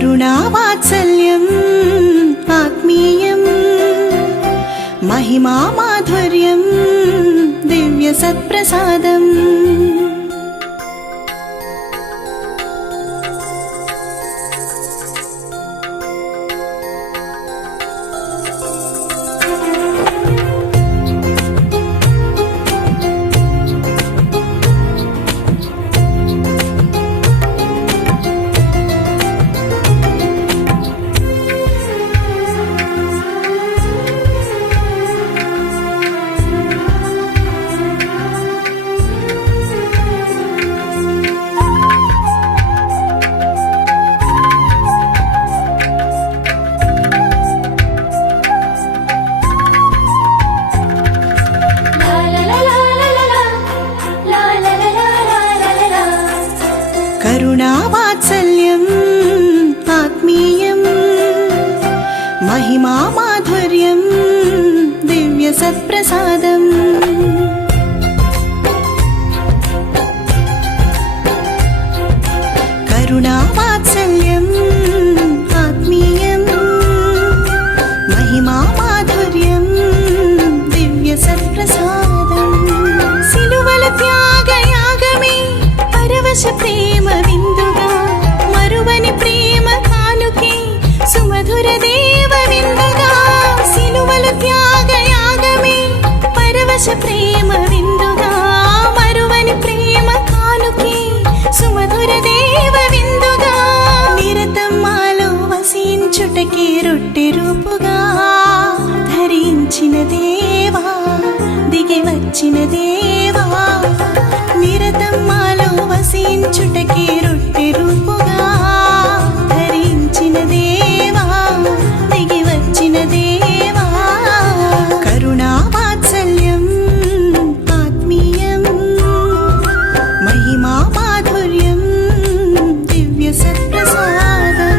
కరుణావాత్సల్యం ఆత్మీయం మహిమా మాధుర్యం దివ్య సత్ప్రసాదం కరుణావాత్సల్యం ఆత్మీయం మహిమా మాధుర్యం దివ్య సత్ప్రసాదం కరుణావాత్సల్యం ఆత్మీయం మహిమా మాధుర్యం దివ్య సత్ప్రసాదం సిలువల త్యాగయాగమే పరవశ ప్రేమ విందుగా మరువని ప్రేమ కానుకే సుమధుర దేవ విందుగా సిలువల త్యాగయాగమే పరవశ ప్రేమ విందుగా మరువని ప్రేమ కానుకే సుమధుర దేవ విందుగా నిరతం మాలో వసించుటకే రొట్టె రూపుగా ధరించిన దేవా దిగి వచ్చిన దేవా నిరతం మాలో వసించుటకే రొట్టె రూపుగా ధరించిన దేవా దిగి వచ్చిన దేవా కరుణావాత్సల్యం ఆత్మీయం మహిమా మాధుర్యం దివ్య సత్ప్రసాదం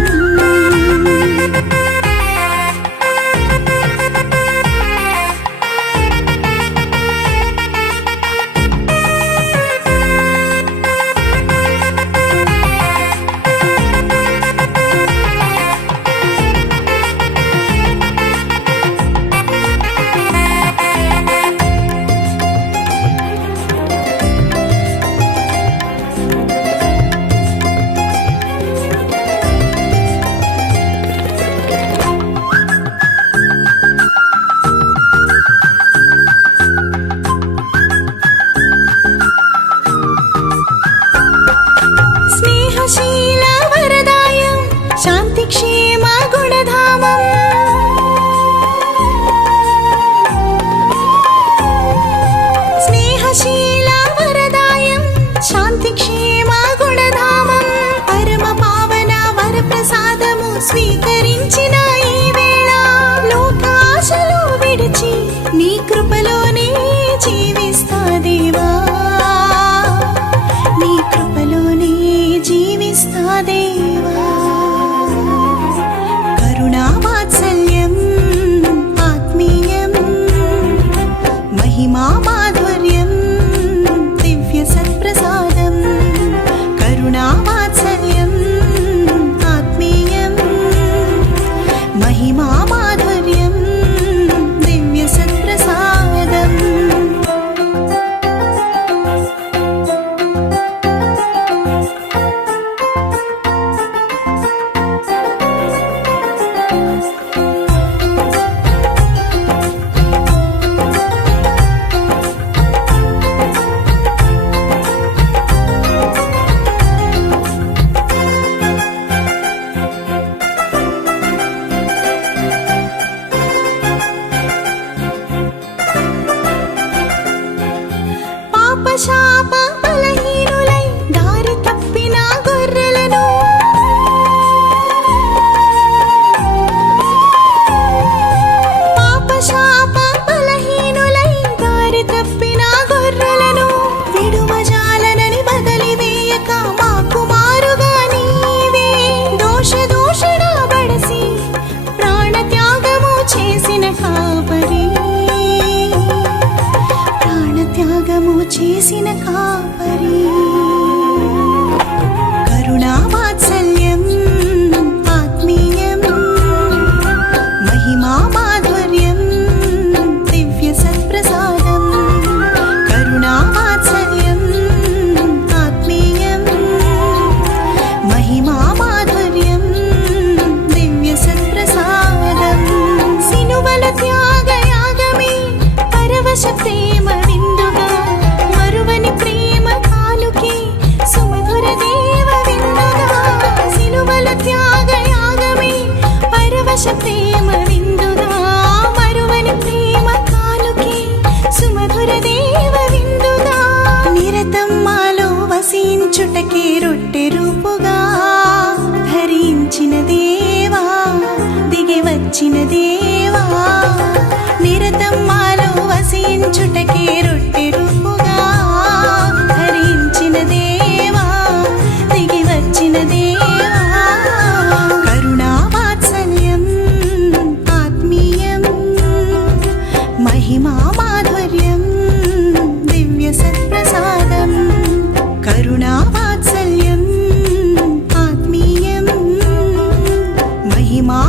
పూజించుటకే రొట్టె రూపుగా ధరించిన దేవా దిగి వచ్చిన దేవా కరుణా వాత్సల్యం ఆత్మీయం మహిమా మాధుర్యం దివ్య సత్ప్రసాదం కరుణా వాత్సల్యం ఆత్మీయం మహిమా